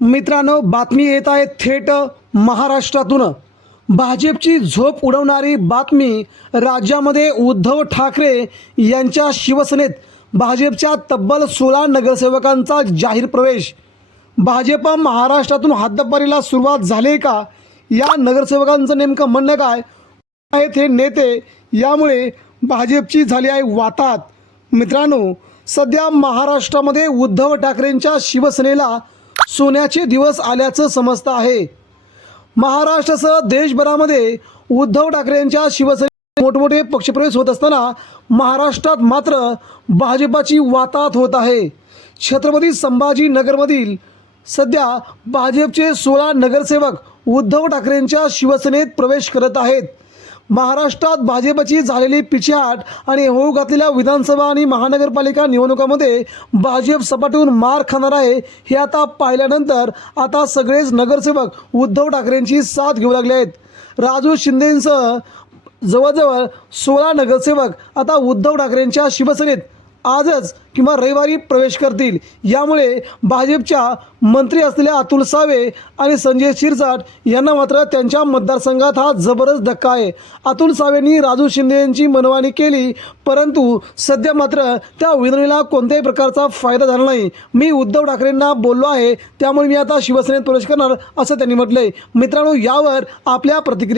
मित्रांनो बातमी येत आहे थेट महाराष्ट्रातून. भाजपची झोप उडवणारी बातमी राज्यामध्ये उद्धव ठाकरे यांच्या शिवसेनेत भाजपच्या तब्बल सोळा नगरसेवकांचा जाहीर प्रवेश. भाजप महाराष्ट्रातून हद्दपारीला सुरुवात झाली आहे का? या नगरसेवकांचं नेमकं म्हणणं काय? आहेत हे नेते? यामुळे भाजपची झाली आहे वातात. मित्रांनो सध्या महाराष्ट्रामध्ये उद्धव ठाकरेंच्या शिवसेनेला सोन्याचे दिवस आल्याचं समजतं आहे. महाराष्ट्रासह देशभरामध्ये उद्धव ठाकरेंच्या शिवसेने मोठमोठे पक्षप्रवेश होत असताना महाराष्ट्रात मात्र भाजपाची वातात होत आहे. छत्रपती संभाजीनगरमधील सध्या भाजपचे सोळा नगरसेवक उद्धव ठाकरेंच्या शिवसेनेत प्रवेश करत आहेत. महाराष्ट्रात भाजपची झालेली पिछाट आणि होऊ घातलेल्या विधानसभा आणि महानगरपालिका निवडणुकामध्ये भाजप सपाटून मार खाणार आहे हे आता पाहिल्यानंतर आता सगळेच नगरसेवक उद्धव ठाकरेंची साथ घेऊ लागले आहेत. राजू शिंदेंसह जवळजवळ सोळा नगरसेवक आता उद्धव ठाकरेंच्या शिवसेनेत आजच किंवा रविवारी प्रवेश करतील. यामुळे भाजपच्या मंत्री असलेल्या अतुल सावे आणि संजय शिरसाट यांना मात्र त्यांच्या मतदारसंघात हा जबरदस्त धक्का आहे. अतुल सावेंनी राजू शिंदे यांची मनवाणी केली परंतु सध्या मात्र त्या विनवणीला कोणत्याही प्रकारचा फायदा झाला नाही. मी उद्धव ठाकरेंना बोललो आहे त्यामुळे मी आता शिवसेनेत प्रवेश करणार असं त्यांनी म्हटलंय. मित्रांनो यावर आपल्या प्रतिक्रिया